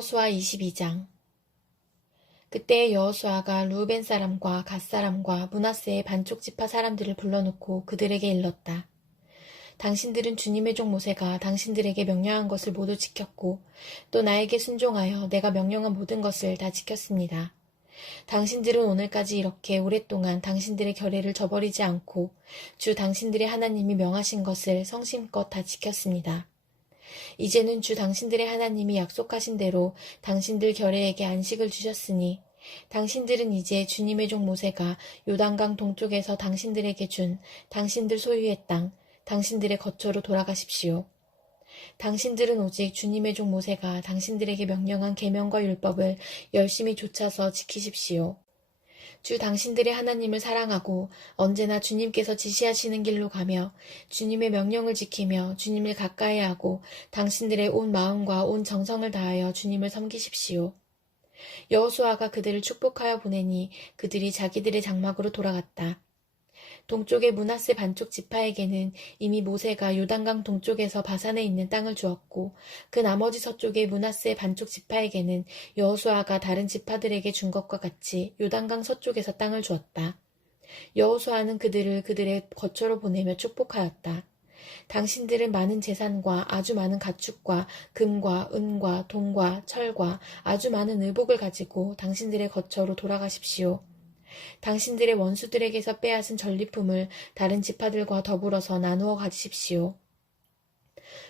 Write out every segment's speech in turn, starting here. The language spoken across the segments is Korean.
여호수아 22장. 그때 여호수아가 르우벤 사람과 갓 사람과 므낫세의 반쪽 지파 사람들을 불러놓고 그들에게 일렀다. 당신들은 주님의 종 모세가 당신들에게 명령한 것을 모두 지켰고 또 나에게 순종하여 내가 명령한 모든 것을 다 지켰습니다. 당신들은 오늘까지 이렇게 오랫동안 당신들의 결례를 저버리지 않고 주 당신들의 하나님이 명하신 것을 성심껏 다 지켰습니다. 이제는 주 당신들의 하나님이 약속하신 대로 당신들 결례에게 안식을 주셨으니 당신들은 이제 주님의 종 모세가 요단강 동쪽에서 당신들에게 준 당신들 소유의 땅, 당신들의 거처로 돌아가십시오. 당신들은 오직 주님의 종 모세가 당신들에게 명령한 계명과 율법을 열심히 좇아서 지키십시오. 주 당신들의 하나님을 사랑하고 언제나 주님께서 지시하시는 길로 가며 주님의 명령을 지키며 주님을 가까이 하고 당신들의 온 마음과 온 정성을 다하여 주님을 섬기십시오. 여호수아가 그들을 축복하여 보내니 그들이 자기들의 장막으로 돌아갔다. 동쪽의 므낫세 반쪽 지파에게는 이미 모세가 요단강 동쪽에서 바산에 있는 땅을 주었고 그 나머지 서쪽의 므낫세 반쪽 지파에게는 여호수아가 다른 지파들에게 준 것과 같이 요단강 서쪽에서 땅을 주었다. 여호수아는 그들을 그들의 거처로 보내며 축복하였다. 당신들은 많은 재산과 아주 많은 가축과 금과 은과 동과 철과 아주 많은 의복을 가지고 당신들의 거처로 돌아가십시오. 당신들의 원수들에게서 빼앗은 전리품을 다른 지파들과 더불어서 나누어 가지십시오.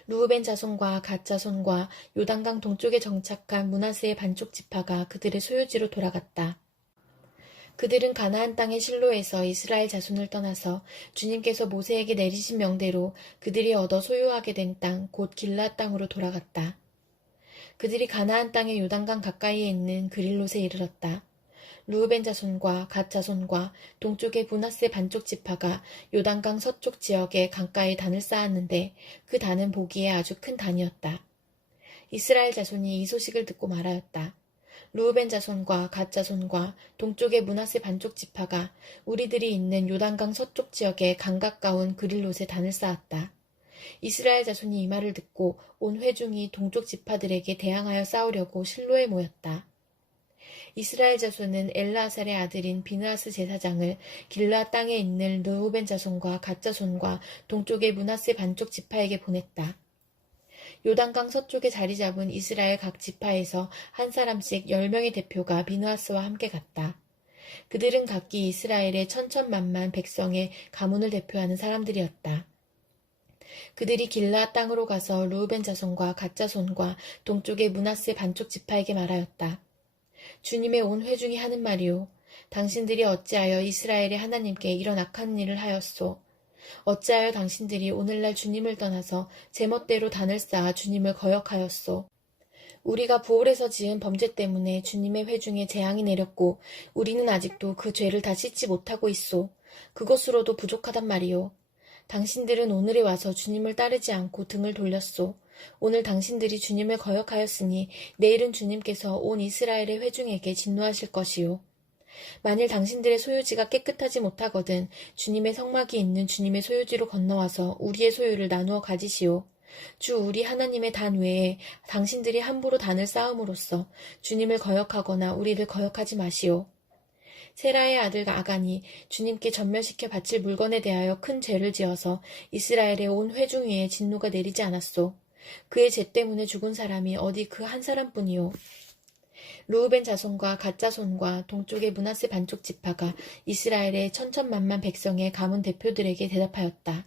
르우벤 자손과 갓 자손과 요단강 동쪽에 정착한 므낫세의 반쪽 지파가 그들의 소유지로 돌아갔다. 그들은 가나안 땅의 실로에서 이스라엘 자손을 떠나서 주님께서 모세에게 내리신 명대로 그들이 얻어 소유하게 된 땅, 곧 길르앗 땅으로 돌아갔다. 그들이 가나안 땅의 요단강 가까이에 있는 그릴롯에 이르렀다. 르우벤 자손과 갓 자손과 동쪽의 므낫세 반쪽 지파가 요단강 서쪽 지역에 강가에 단을 쌓았는데 그 단은 보기에 아주 큰 단이었다. 이스라엘 자손이 이 소식을 듣고 말하였다. 르우벤 자손과 갓 자손과 동쪽의 므낫세 반쪽 지파가 우리들이 있는 요단강 서쪽 지역에 강 가까운 그릴롯에 단을 쌓았다. 이스라엘 자손이 이 말을 듣고 온 회중이 동쪽 지파들에게 대항하여 싸우려고 실로에 모였다. 이스라엘 자손은 엘르아살의 아들인 비느하스 제사장을 길르앗 땅에 있는 르우벤 자손과 갓 자손과 동쪽의 므낫세 반쪽 지파에게 보냈다. 요단강 서쪽에 자리 잡은 이스라엘 각 지파에서 한 사람씩 10명의 대표가 비느하스와 함께 갔다. 그들은 각기 이스라엘의 천천만만 백성의 가문을 대표하는 사람들이었다. 그들이 길르앗 땅으로 가서 르우벤 자손과 갓 자손과 동쪽의 므낫세 반쪽 지파에게 말하였다. 주님의 온 회중이 하는 말이요. 당신들이 어찌하여 이스라엘의 하나님께 이런 악한 일을 하였소. 어찌하여 당신들이 오늘날 주님을 떠나서 제멋대로 단을 쌓아 주님을 거역하였소. 우리가 부올에서 지은 범죄 때문에 주님의 회중에 재앙이 내렸고 우리는 아직도 그 죄를 다 씻지 못하고 있소. 그것으로도 부족하단 말이요. 당신들은 오늘에 와서 주님을 따르지 않고 등을 돌렸소. 오늘 당신들이 주님을 거역하였으니 내일은 주님께서 온 이스라엘의 회중에게 진노하실 것이요. 만일 당신들의 소유지가 깨끗하지 못하거든 주님의 성막이 있는 주님의 소유지로 건너와서 우리의 소유를 나누어 가지시오. 주 우리 하나님의 단 외에 당신들이 함부로 단을 쌓음으로써 주님을 거역하거나 우리를 거역하지 마시오. 세라의 아들 아간이 주님께 전멸시켜 바칠 물건에 대하여 큰 죄를 지어서 이스라엘의 온 회중 위에 진노가 내리지 않았소. 그의 죄 때문에 죽은 사람이 어디 그 한 사람뿐이요. 르우벤 자손과 갓 자손과 동쪽의 므낫세 반쪽 지파가 이스라엘의 천천만만 백성의 가문 대표들에게 대답하였다.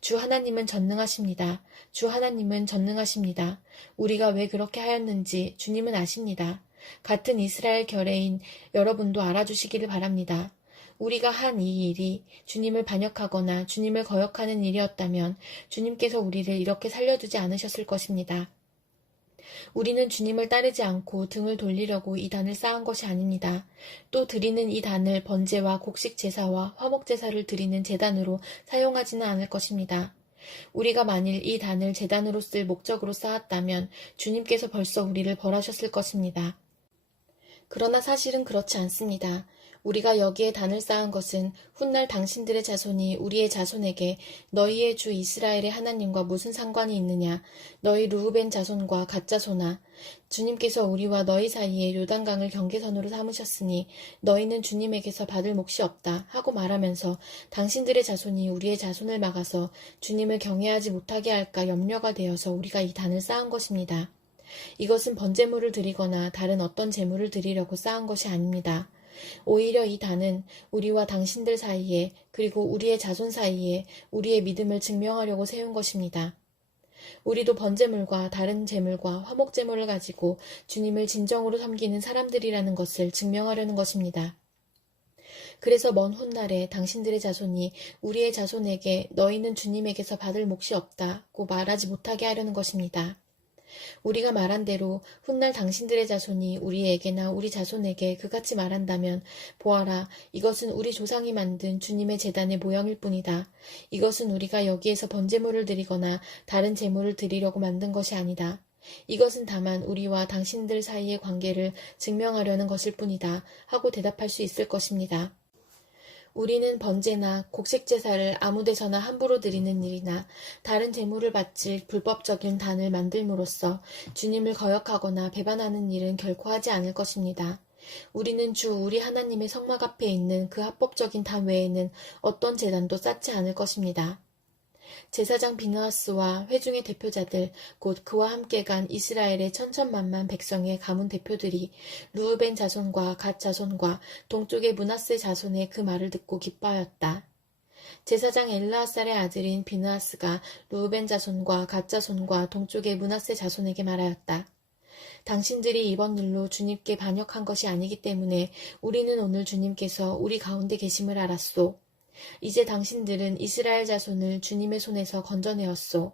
주 하나님은 전능하십니다. 주 하나님은 전능하십니다. 우리가 왜 그렇게 하였는지 주님은 아십니다. 같은 이스라엘 결례인 여러분도 알아주시기를 바랍니다. 우리가 한 이 일이 주님을 반역하거나 주님을 거역하는 일이었다면 주님께서 우리를 이렇게 살려두지 않으셨을 것입니다. 우리는 주님을 따르지 않고 등을 돌리려고 이 단을 쌓은 것이 아닙니다. 또 드리는 이 단을 번제와 곡식 제사와 화목 제사를 드리는 제단으로 사용하지는 않을 것입니다. 우리가 만일 이 단을 제단으로 쓸 목적으로 쌓았다면 주님께서 벌써 우리를 벌하셨을 것입니다. 그러나 사실은 그렇지 않습니다. 우리가 여기에 단을 쌓은 것은 훗날 당신들의 자손이 우리의 자손에게 너희의 주 이스라엘의 하나님과 무슨 상관이 있느냐? 너희 르우벤 자손과 갓 자손아, 주님께서 우리와 너희 사이에 요단강을 경계선으로 삼으셨으니 너희는 주님에게서 받을 몫이 없다 하고 말하면서 당신들의 자손이 우리의 자손을 막아서 주님을 경외하지 못하게 할까 염려가 되어서 우리가 이 단을 쌓은 것입니다. 이것은 번제물을 드리거나 다른 어떤 제물을 드리려고 쌓은 것이 아닙니다. 오히려 이 단은 우리와 당신들 사이에 그리고 우리의 자손 사이에 우리의 믿음을 증명하려고 세운 것입니다. 우리도 번제물과 다른 제물과 화목제물을 가지고 주님을 진정으로 섬기는 사람들이라는 것을 증명하려는 것입니다. 그래서 먼 훗날에 당신들의 자손이 우리의 자손에게 너희는 주님에게서 받을 몫이 없다고 말하지 못하게 하려는 것입니다. 우리가 말한 대로 훗날 당신들의 자손이 우리에게나 우리 자손에게 그같이 말한다면 보아라, 이것은 우리 조상이 만든 주님의 제단의 모형일 뿐이다. 이것은 우리가 여기에서 번제물을 드리거나 다른 제물을 드리려고 만든 것이 아니다. 이것은 다만 우리와 당신들 사이의 관계를 증명하려는 것일 뿐이다 하고 대답할 수 있을 것입니다. 우리는 번제나 곡식제사를 아무데서나 함부로 드리는 일이나 다른 제물을 바칠 불법적인 단을 만들므로써 주님을 거역하거나 배반하는 일은 결코 하지 않을 것입니다. 우리는 주 우리 하나님의 성막 앞에 있는 그 합법적인 단 외에는 어떤 제단도 쌓지 않을 것입니다. 제사장 비느하스와 회중의 대표자들 곧 그와 함께 간 이스라엘의 천천만만 백성의 가문 대표들이 르우벤 자손과 갓 자손과 동쪽의 므낫세 자손의 그 말을 듣고 기뻐하였다. 제사장 엘르아살의 아들인 비느하스가 르우벤 자손과 갓 자손과 동쪽의 므낫세 자손에게 말하였다. 당신들이 이번 일로 주님께 반역한 것이 아니기 때문에 우리는 오늘 주님께서 우리 가운데 계심을 알았소. 이제 당신들은 이스라엘 자손을 주님의 손에서 건져내었소.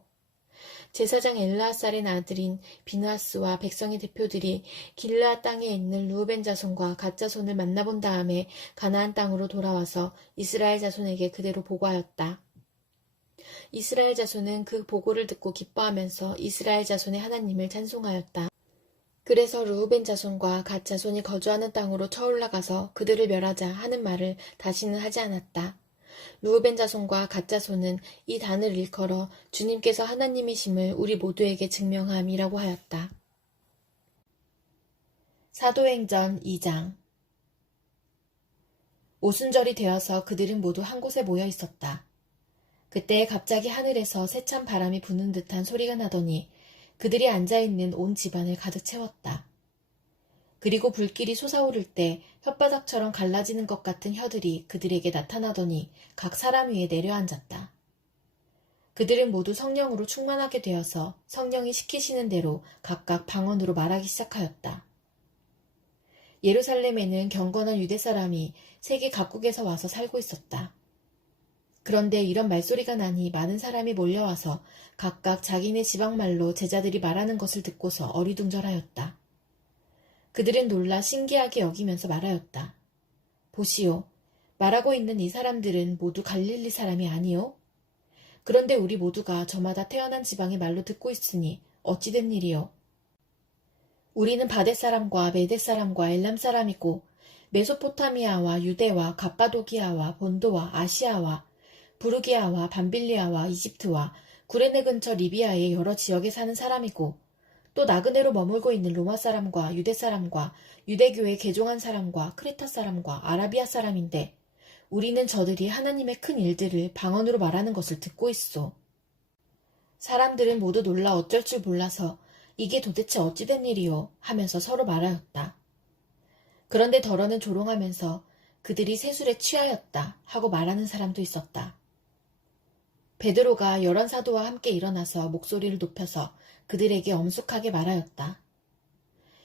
제사장 엘르아살의 아들인 비느하스와 백성의 대표들이 길르앗 땅에 있는 르우벤 자손과 갓 자손을 만나본 다음에 가나안 땅으로 돌아와서 이스라엘 자손에게 그대로 보고하였다. 이스라엘 자손은 그 보고를 듣고 기뻐하면서 이스라엘 자손의 하나님을 찬송하였다. 그래서 르우벤 자손과 갓 자손이 거주하는 땅으로 쳐올라가서 그들을 멸하자 하는 말을 다시는 하지 않았다. 르우벤 자손과 갓 자손은 이 단을 일컬어 주님께서 하나님이심을 우리 모두에게 증명함이라고 하였다. 사도행전 2장. 오순절이 되어서 그들은 모두 한 곳에 모여 있었다. 그때 갑자기 하늘에서 세찬 바람이 부는 듯한 소리가 나더니 그들이 앉아있는 온 집안을 가득 채웠다. 그리고 불길이 솟아오를 때 혓바닥처럼 갈라지는 것 같은 혀들이 그들에게 나타나더니 각 사람 위에 내려앉았다. 그들은 모두 성령으로 충만하게 되어서 성령이 시키시는 대로 각각 방언으로 말하기 시작하였다. 예루살렘에는 경건한 유대 사람이 세계 각국에서 와서 살고 있었다. 그런데 이런 말소리가 나니 많은 사람이 몰려와서 각각 자기네 지방말로 제자들이 말하는 것을 듣고서 어리둥절하였다. 그들은 놀라 신기하게 여기면서 말하였다. 보시오, 말하고 있는 이 사람들은 모두 갈릴리 사람이 아니오? 그런데 우리 모두가 저마다 태어난 지방의 말로 듣고 있으니 어찌 된 일이오? 우리는 바데 사람과 메데 사람과 엘람 사람이고 메소포타미아와 유대와 갑바도기아와 본도와 아시아와 부르기아와 밤빌리아와 이집트와 구레네 근처 리비아의 여러 지역에 사는 사람이고 또 나그네로 머물고 있는 로마 사람과 유대 사람과 유대교에 개종한 사람과 크레타 사람과 아라비아 사람인데 우리는 저들이 하나님의 큰 일들을 방언으로 말하는 것을 듣고 있소. 사람들은 모두 놀라 어쩔 줄 몰라서 이게 도대체 어찌 된 일이오 하면서 서로 말하였다. 그런데 더러는 조롱하면서 그들이 세술에 취하였다 하고 말하는 사람도 있었다. 베드로가 열한 사도와 함께 일어나서 목소리를 높여서 그들에게 엄숙하게 말하였다.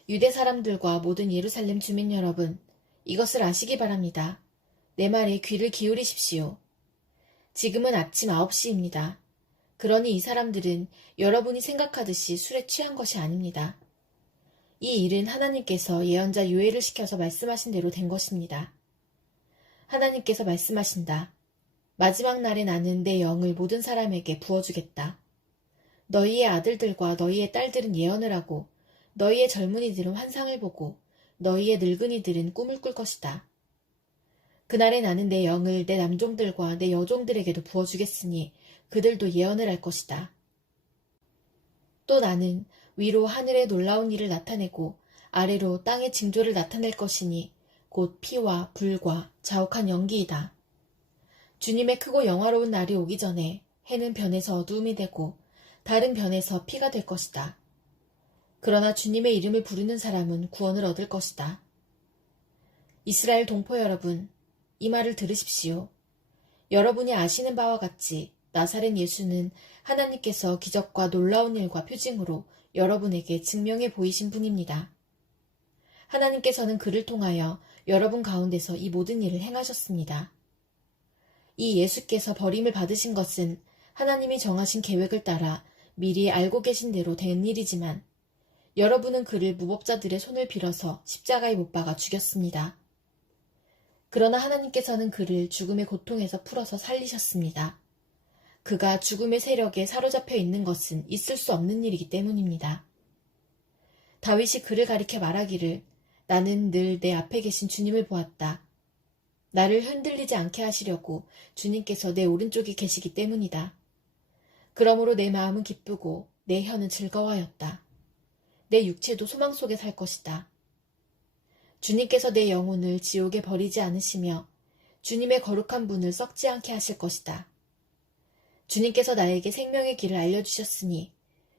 유대 사람들과 모든 예루살렘 주민 여러분, 이것을 아시기 바랍니다. 내 말에 귀를 기울이십시오. 지금은 아침 9시입니다. 그러니 이 사람들은 여러분이 생각하듯이 술에 취한 것이 아닙니다. 이 일은 하나님께서 예언자 요엘을 시켜서 말씀하신 대로 된 것입니다. 하나님께서 말씀하신다. 마지막 날에 나는 내 영을 모든 사람에게 부어주겠다. 너희의 아들들과 너희의 딸들은 예언을 하고 너희의 젊은이들은 환상을 보고 너희의 늙은이들은 꿈을 꿀 것이다. 그날에 나는 내 영을 내 남종들과 내 여종들에게도 부어주겠으니 그들도 예언을 할 것이다. 또 나는 위로 하늘의 놀라운 일을 나타내고 아래로 땅의 징조를 나타낼 것이니 곧 피와 불과 자욱한 연기이다. 주님의 크고 영화로운 날이 오기 전에 해는 변해서 어두움이 되고 달은 변해서 피가 될 것이다. 그러나 주님의 이름을 부르는 사람은 구원을 얻을 것이다. 이스라엘 동포 여러분, 이 말을 들으십시오. 여러분이 아시는 바와 같이 나사렛 예수는 하나님께서 기적과 놀라운 일과 표징으로 여러분에게 증명해 보이신 분입니다. 하나님께서는 그를 통하여 여러분 가운데서 이 모든 일을 행하셨습니다. 이 예수께서 버림을 받으신 것은 하나님이 정하신 계획을 따라 미리 알고 계신 대로 된 일이지만 여러분은 그를 무법자들의 손을 빌어서 십자가에 못 박아 죽였습니다. 그러나 하나님께서는 그를 죽음의 고통에서 풀어서 살리셨습니다. 그가 죽음의 세력에 사로잡혀 있는 것은 있을 수 없는 일이기 때문입니다. 다윗이 그를 가리켜 말하기를 나는 늘 내 앞에 계신 주님을 보았다. 나를 흔들리지 않게 하시려고 주님께서 내 오른쪽에 계시기 때문이다. 그러므로 내 마음은 기쁘고 내 혀는 즐거워하였다. 내 육체도 소망 속에 살 것이다. 주님께서 내 영혼을 지옥에 버리지 않으시며 주님의 거룩한 분을 썩지 않게 하실 것이다. 주님께서 나에게 생명의 길을 알려주셨으니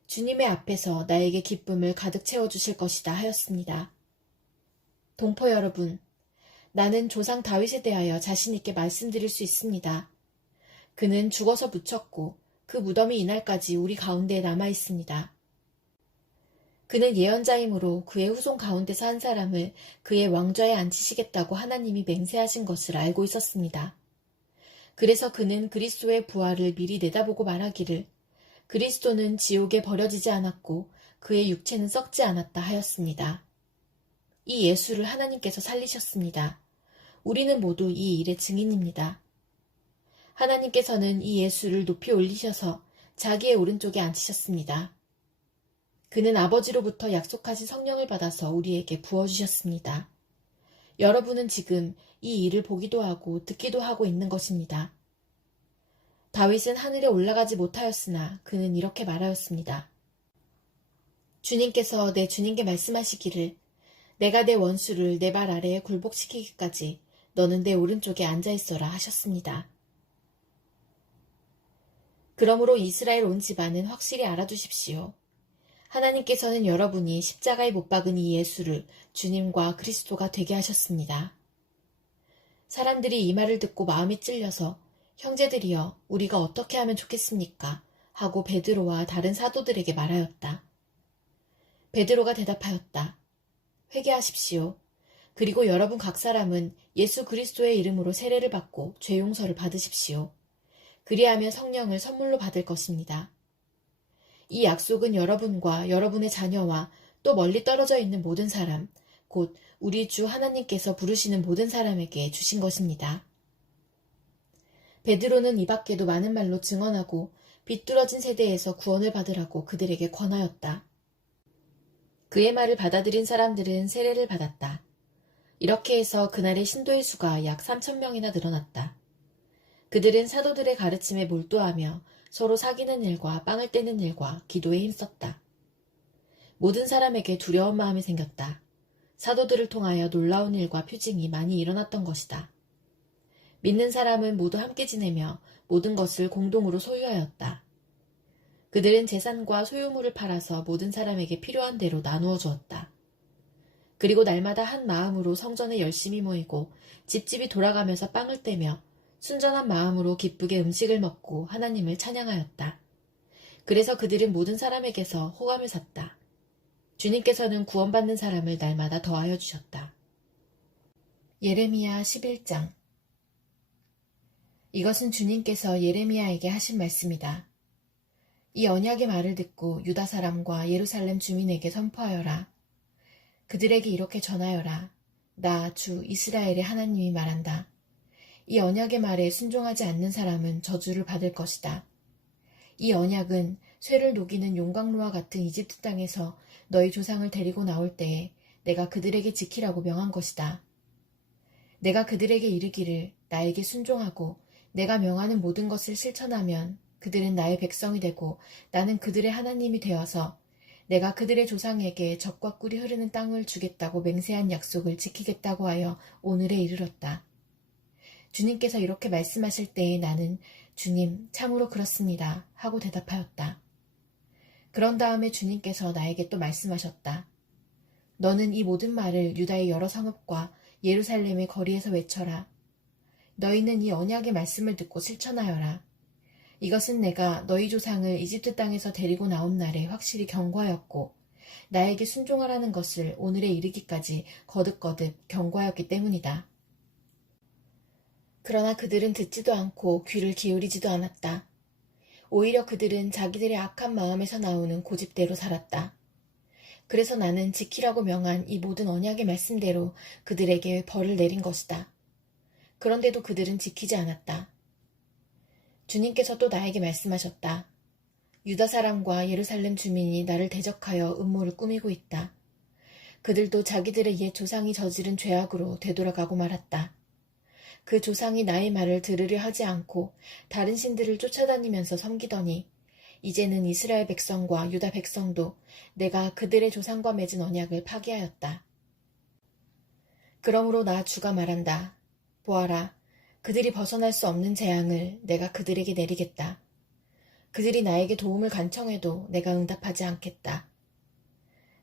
주님의 앞에서 나에게 기쁨을 가득 채워주실 것이다 하였습니다. 동포 여러분, 나는 조상 다윗에 대하여 자신있게 말씀드릴 수 있습니다. 그는 죽어서 묻혔고 그 무덤이 이날까지 우리 가운데에 남아있습니다. 그는 예언자이므로 그의 후손 가운데서 한 사람을 그의 왕좌에 앉히시겠다고 하나님이 맹세하신 것을 알고 있었습니다. 그래서 그는 그리스도의 부활을 미리 내다보고 말하기를 그리스도는 지옥에 버려지지 않았고 그의 육체는 썩지 않았다 하였습니다. 이 예수를 하나님께서 살리셨습니다. 우리는 모두 이 일의 증인입니다. 하나님께서는 이 예수를 높이 올리셔서 자기의 오른쪽에 앉히셨습니다. 그는 아버지로부터 약속하신 성령을 받아서 우리에게 부어주셨습니다. 여러분은 지금 이 일을 보기도 하고 듣기도 하고 있는 것입니다. 다윗은 하늘에 올라가지 못하였으나 그는 이렇게 말하였습니다. 주님께서 내 주님께 말씀하시기를 내가 내 원수를 내 발 아래에 굴복시키기까지 너는 내 오른쪽에 앉아있어라 하셨습니다. 그러므로 이스라엘 온 집안은 확실히 알아두십시오. 하나님께서는 여러분이 십자가에 못 박은 이 예수를 주님과 그리스도가 되게 하셨습니다. 사람들이 이 말을 듣고 마음이 찔려서 형제들이여 우리가 어떻게 하면 좋겠습니까? 하고 베드로와 다른 사도들에게 말하였다. 베드로가 대답하였다. 회개하십시오. 그리고 여러분 각 사람은 예수 그리스도의 이름으로 세례를 받고 죄 용서를 받으십시오. 그리하면 성령을 선물로 받을 것입니다. 이 약속은 여러분과 여러분의 자녀와 또 멀리 떨어져 있는 모든 사람, 곧 우리 주 하나님께서 부르시는 모든 사람에게 주신 것입니다. 베드로는 이 밖에도 많은 말로 증언하고 비뚤어진 세대에서 구원을 받으라고 그들에게 권하였다. 그의 말을 받아들인 사람들은 세례를 받았다. 이렇게 해서 그날의 신도의 수가 약 3,000명이나 늘어났다. 그들은 사도들의 가르침에 몰두하며 서로 사귀는 일과 빵을 떼는 일과 기도에 힘썼다. 모든 사람에게 두려운 마음이 생겼다. 사도들을 통하여 놀라운 일과 표징이 많이 일어났던 것이다. 믿는 사람은 모두 함께 지내며 모든 것을 공동으로 소유하였다. 그들은 재산과 소유물을 팔아서 모든 사람에게 필요한 대로 나누어 주었다. 그리고 날마다 한 마음으로 성전에 열심히 모이고 집집이 돌아가면서 빵을 떼며 순전한 마음으로 기쁘게 음식을 먹고 하나님을 찬양하였다. 그래서 그들은 모든 사람에게서 호감을 샀다. 주님께서는 구원받는 사람을 날마다 더하여 주셨다. 예레미야 11장. 이것은 주님께서 예레미야에게 하신 말씀이다. 이 언약의 말을 듣고 유다 사람과 예루살렘 주민에게 선포하여라. 그들에게 이렇게 전하여라. 나 주 이스라엘의 하나님이 말한다. 이 언약의 말에 순종하지 않는 사람은 저주를 받을 것이다. 이 언약은 쇠를 녹이는 용광로와 같은 이집트 땅에서 너희 조상을 데리고 나올 때에 내가 그들에게 지키라고 명한 것이다. 내가 그들에게 이르기를 나에게 순종하고 내가 명하는 모든 것을 실천하면 그들은 나의 백성이 되고 나는 그들의 하나님이 되어서 내가 그들의 조상에게 젖과 꿀이 흐르는 땅을 주겠다고 맹세한 약속을 지키겠다고 하여 오늘에 이르렀다. 주님께서 이렇게 말씀하실 때에 나는 주님, 참으로 그렇습니다. 하고 대답하였다. 그런 다음에 주님께서 나에게 또 말씀하셨다. 너는 이 모든 말을 유다의 여러 성읍과 예루살렘의 거리에서 외쳐라. 너희는 이 언약의 말씀을 듣고 실천하여라. 이것은 내가 너희 조상을 이집트 땅에서 데리고 나온 날에 확실히 경고하였고 나에게 순종하라는 것을 오늘에 이르기까지 거듭거듭 경고하였기 때문이다. 그러나 그들은 듣지도 않고 귀를 기울이지도 않았다. 오히려 그들은 자기들의 악한 마음에서 나오는 고집대로 살았다. 그래서 나는 지키라고 명한 이 모든 언약의 말씀대로 그들에게 벌을 내린 것이다. 그런데도 그들은 지키지 않았다. 주님께서 또 나에게 말씀하셨다. 유다 사람과 예루살렘 주민이 나를 대적하여 음모를 꾸미고 있다. 그들도 자기들의 옛 조상이 저지른 죄악으로 되돌아가고 말았다. 그 조상이 나의 말을 들으려 하지 않고 다른 신들을 쫓아다니면서 섬기더니 이제는 이스라엘 백성과 유다 백성도 내가 그들의 조상과 맺은 언약을 파기하였다. 그러므로 나 주가 말한다. 보아라, 그들이 벗어날 수 없는 재앙을 내가 그들에게 내리겠다. 그들이 나에게 도움을 간청해도 내가 응답하지 않겠다.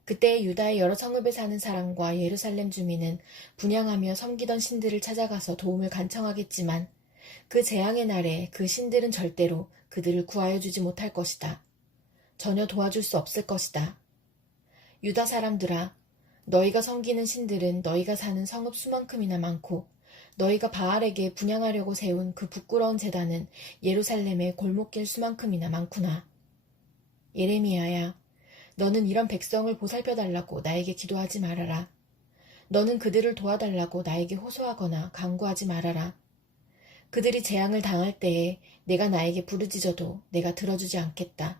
그때 유다의 여러 성읍에 사는 사람과 예루살렘 주민은 분향하며 섬기던 신들을 찾아가서 도움을 간청하겠지만 그 재앙의 날에 그 신들은 절대로 그들을 구하여 주지 못할 것이다. 전혀 도와줄 수 없을 것이다. 유다 사람들아, 너희가 섬기는 신들은 너희가 사는 성읍 수만큼이나 많고 너희가 바알에게 분향하려고 세운 그 부끄러운 제단은 예루살렘의 골목길 수만큼이나 많구나. 예레미야야, 너는 이런 백성을 보살펴달라고 나에게 기도하지 말아라. 너는 그들을 도와달라고 나에게 호소하거나 간구하지 말아라. 그들이 재앙을 당할 때에 내가 나에게 부르짖어도 내가 들어주지 않겠다.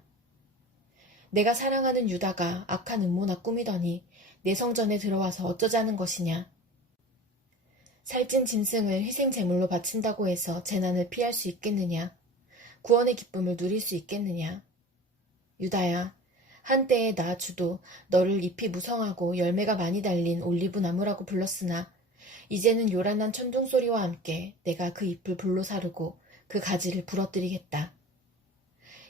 내가 사랑하는 유다가 악한 음모나 꾸미더니 내 성전에 들어와서 어쩌자는 것이냐. 살찐 짐승을 희생 제물로 바친다고 해서 재난을 피할 수 있겠느냐. 구원의 기쁨을 누릴 수 있겠느냐. 유다야, 한때에 나 주도 너를 잎이 무성하고 열매가 많이 달린 올리브 나무라고 불렀으나 이제는 요란한 천둥소리와 함께 내가 그 잎을 불로 사르고 그 가지를 부러뜨리겠다.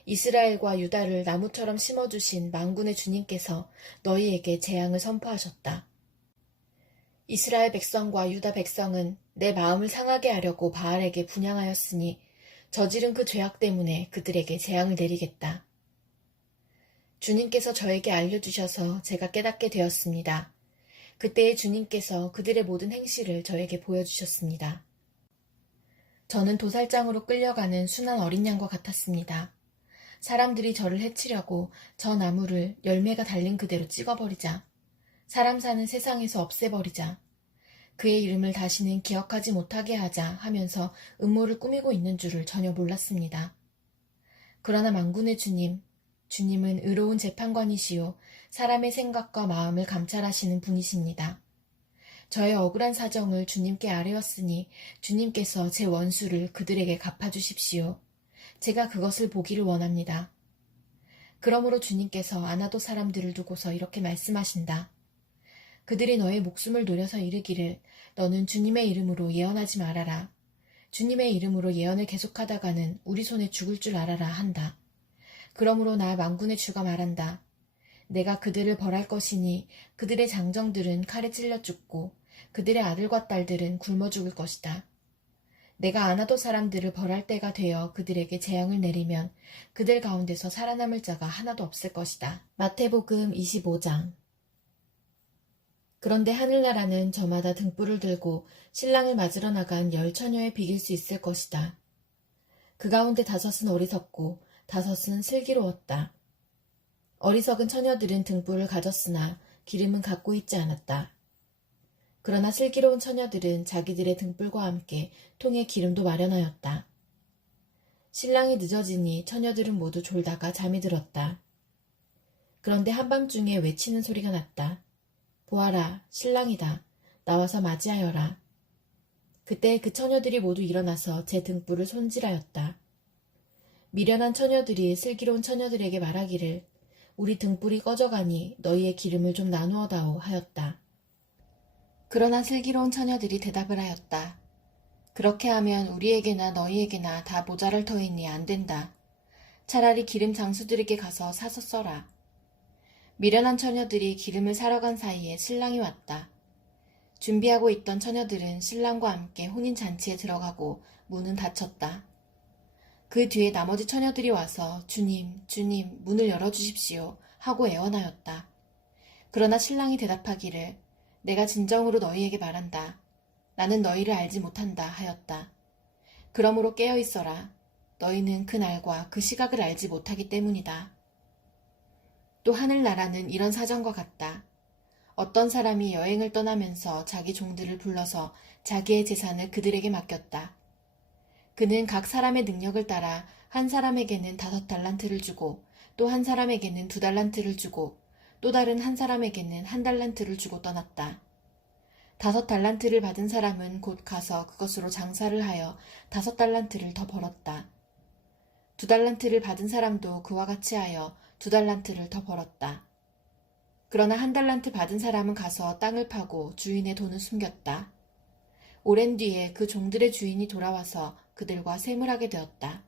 이스라엘과 유다를 나무처럼 심어주신 만군의 주님께서 너희에게 재앙을 선포하셨다. 이스라엘 백성과 유다 백성은 내 마음을 상하게 하려고 바알에게 분향하였으니 저지른 그 죄악 때문에 그들에게 재앙을 내리겠다. 주님께서 저에게 알려주셔서 제가 깨닫게 되었습니다. 그때에 주님께서 그들의 모든 행실을 저에게 보여주셨습니다. 저는 도살장으로 끌려가는 순한 어린 양과 같았습니다. 사람들이 저를 해치려고 저 나무를 열매가 달린 그대로 찍어버리자, 사람 사는 세상에서 없애버리자, 그의 이름을 다시는 기억하지 못하게 하자 하면서 음모를 꾸미고 있는 줄을 전혀 몰랐습니다. 그러나 만군의 주님, 주님은 의로운 재판관이시요 사람의 생각과 마음을 감찰하시는 분이십니다. 저의 억울한 사정을 주님께 아뢰었으니 주님께서 제 원수를 그들에게 갚아주십시오. 제가 그것을 보기를 원합니다. 그러므로 주님께서 아나도 사람들을 두고서 이렇게 말씀하신다. 그들이 너의 목숨을 노려서 이르기를 너는 주님의 이름으로 예언하지 말아라. 주님의 이름으로 예언을 계속하다가는 우리 손에 죽을 줄 알아라 한다. 그러므로 나 만군의 주가 말한다. 내가 그들을 벌할 것이니 그들의 장정들은 칼에 찔려 죽고 그들의 아들과 딸들은 굶어 죽을 것이다. 내가 아나도 사람들을 벌할 때가 되어 그들에게 재앙을 내리면 그들 가운데서 살아남을 자가 하나도 없을 것이다. 마태복음 25장. 그런데 하늘나라는 저마다 등불을 들고 신랑을 맞으러 나간 10처녀에 비길 수 있을 것이다. 그 가운데 5은 어리석고 5은 슬기로웠다. 어리석은 처녀들은 등불을 가졌으나 기름은 갖고 있지 않았다. 그러나 슬기로운 처녀들은 자기들의 등불과 함께 통에 기름도 마련하였다. 신랑이 늦어지니 처녀들은 모두 졸다가 잠이 들었다. 그런데 한밤중에 외치는 소리가 났다. 보아라, 신랑이다. 나와서 맞이하여라. 그때 그 처녀들이 모두 일어나서 제 등불을 손질하였다. 미련한 처녀들이 슬기로운 처녀들에게 말하기를 우리 등불이 꺼져가니 너희의 기름을 좀 나누어 다오 하였다. 그러나 슬기로운 처녀들이 대답을 하였다. 그렇게 하면 우리에게나 너희에게나 다 모자랄 터이니 안 된다. 차라리 기름 장수들에게 가서 사서 써라. 미련한 처녀들이 기름을 사러 간 사이에 신랑이 왔다. 준비하고 있던 처녀들은 신랑과 함께 혼인잔치에 들어가고 문은 닫혔다. 그 뒤에 나머지 처녀들이 와서 주님, 주님, 문을 열어주십시오 하고 애원하였다. 그러나 신랑이 대답하기를 내가 진정으로 너희에게 말한다. 나는 너희를 알지 못한다 하였다. 그러므로 깨어 있어라. 너희는 그 날과 그 시각을 알지 못하기 때문이다. 또 하늘나라는 이런 사정과 같다. 어떤 사람이 여행을 떠나면서 자기 종들을 불러서 자기의 재산을 그들에게 맡겼다. 그는 각 사람의 능력을 따라 한 사람에게는 5달란트를 주고 또 한 사람에게는 2달란트를 주고 또 다른 한 사람에게는 1달란트를 주고 떠났다. 5달란트를 받은 사람은 곧 가서 그것으로 장사를 하여 5달란트를 더 벌었다. 2달란트를 받은 사람도 그와 같이 하여 2달란트를 더 벌었다. 그러나 1달란트 받은 사람은 가서 땅을 파고 주인의 돈을 숨겼다. 오랜 뒤에 그 종들의 주인이 돌아와서 그들과 셈을 되었다.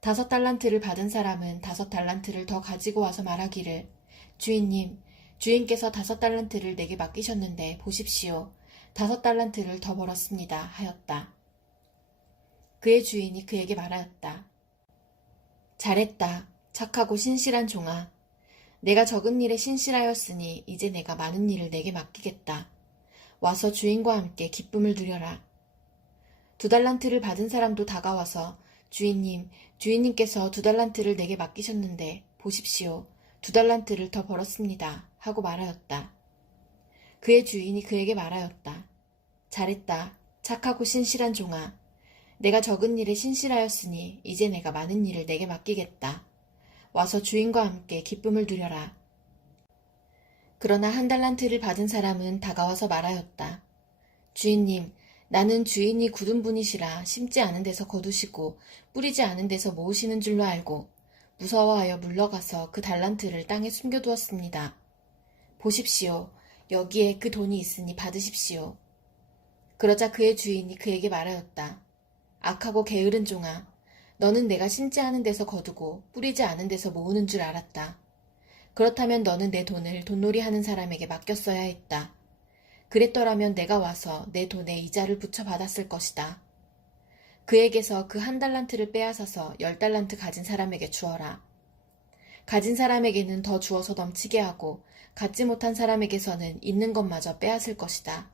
5달란트를 받은 사람은 5달란트를 더 가지고 와서 말하기를 주인님, 주인께서 5달란트를 내게 맡기셨는데 보십시오. 5달란트를 더 벌었습니다 하였다. 그의 주인이 그에게 말하였다. 잘했다. 착하고 신실한 종아. 내가 적은 일에 신실하였으니 이제 내가 많은 일을 내게 맡기겠다. 와서 주인과 함께 기쁨을 누려라. 2달란트를 받은 사람도 다가와서 주인님, 주인님께서 2달란트를 내게 맡기셨는데 보십시오. 2달란트를 더 벌었습니다. 하고 말하였다. 그의 주인이 그에게 말하였다. 잘했다. 착하고 신실한 종아. 내가 적은 일에 신실하였으니 이제 내가 많은 일을 내게 맡기겠다. 와서 주인과 함께 기쁨을 누려라. 그러나 1달란트를 받은 사람은 다가와서 말하였다. 주인님, 나는 주인이 굳은 분이시라 심지 않은 데서 거두시고 뿌리지 않은 데서 모으시는 줄로 알고 무서워하여 물러가서 그 달란트를 땅에 숨겨두었습니다. 보십시오. 여기에 그 돈이 있으니 받으십시오. 그러자 그의 주인이 그에게 말하였다. 악하고 게으른 종아, 너는 내가 심지 않은 데서 거두고 뿌리지 않은 데서 모으는 줄 알았다. 그렇다면 너는 내 돈을 돈놀이 하는 사람에게 맡겼어야 했다. 그랬더라면 내가 와서 내 돈에 이자를 붙여 받았을 것이다. 그에게서 그 1달란트를 빼앗아서 10달란트 가진 사람에게 주어라. 가진 사람에게는 더 주어서 넘치게 하고 갖지 못한 사람에게서는 있는 것마저 빼앗을 것이다.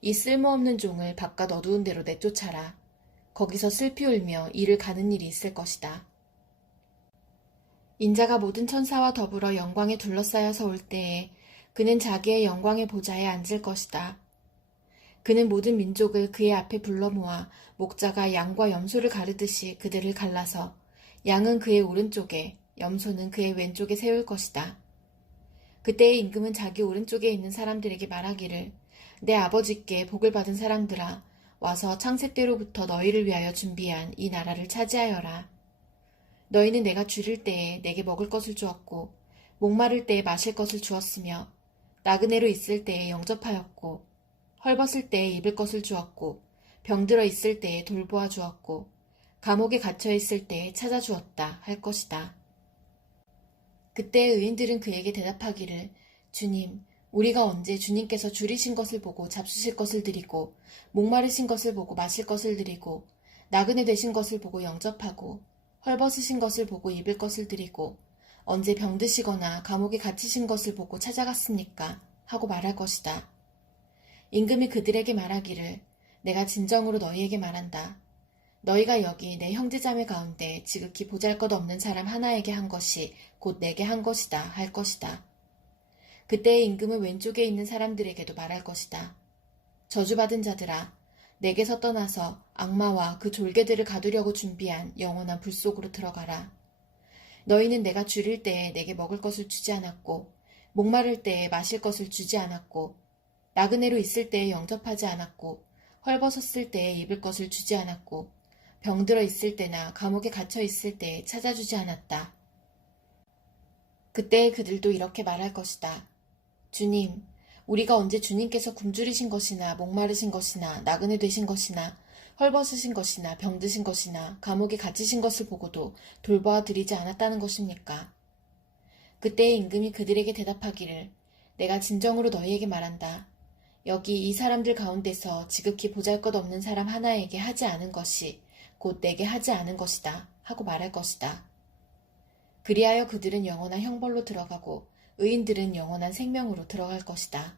이 쓸모없는 종을 바깥 어두운 데로 내쫓아라. 거기서 슬피 울며 이를 가는 일이 있을 것이다. 인자가 모든 천사와 더불어 영광에 둘러싸여서 올 때에 그는 자기의 영광의 보좌에 앉을 것이다. 그는 모든 민족을 그의 앞에 불러 모아 목자가 양과 염소를 가르듯이 그들을 갈라서 양은 그의 오른쪽에 염소는 그의 왼쪽에 세울 것이다. 그때의 임금은 자기 오른쪽에 있는 사람들에게 말하기를 내 아버지께 복을 받은 사람들아 와서 창세 때로부터 너희를 위하여 준비한 이 나라를 차지하여라. 너희는 내가 줄일 때에 내게 먹을 것을 주었고 목마를 때에 마실 것을 주었으며 나그네로 있을 때에 영접하였고 헐벗을 때에 입을 것을 주었고 병들어 있을 때에 돌보아 주었고 감옥에 갇혀 있을 때에 찾아주었다 할 것이다. 그때 의인들은 그에게 대답하기를 주님, 우리가 언제 주님께서 줄이신 것을 보고 잡수실 것을 드리고 목마르신 것을 보고 마실 것을 드리고 나그네 되신 것을 보고 영접하고 헐벗으신 것을 보고 입을 것을 드리고 언제 병드시거나 감옥에 갇히신 것을 보고 찾아갔습니까? 하고 말할 것이다. 임금이 그들에게 말하기를 내가 진정으로 너희에게 말한다. 너희가 여기 내 형제자매 가운데 지극히 보잘것없는 사람 하나에게 한 것이 곧 내게 한 것이다 할 것이다. 그때의 임금은 왼쪽에 있는 사람들에게도 말할 것이다. 저주받은 자들아, 내게서 떠나서 악마와 그 졸개들을 가두려고 준비한 영원한 불 속으로 들어가라. 너희는 내가 줄일 때에 내게 먹을 것을 주지 않았고 목마를 때에 마실 것을 주지 않았고 나그네로 있을 때에 영접하지 않았고 헐벗었을 때에 입을 것을 주지 않았고 병들어 있을 때나 감옥에 갇혀 있을 때에 찾아주지 않았다. 그때 그들도 이렇게 말할 것이다. 주님, 우리가 언제 주님께서 굶주리신 것이나 목마르신 것이나 나그네 되신 것이나 헐벗으신 것이나 병드신 것이나 감옥에 갇히신 것을 보고도 돌보아 드리지 않았다는 것입니까? 그때의 임금이 그들에게 대답하기를 내가 진정으로 너희에게 말한다. 여기 이 사람들 가운데서 지극히 보잘것없는 사람 하나에게 하지 않은 것이 곧 내게 하지 않은 것이다 하고 말할 것이다. 그리하여 그들은 영원한 형벌로 들어가고 의인들은 영원한 생명으로 들어갈 것이다.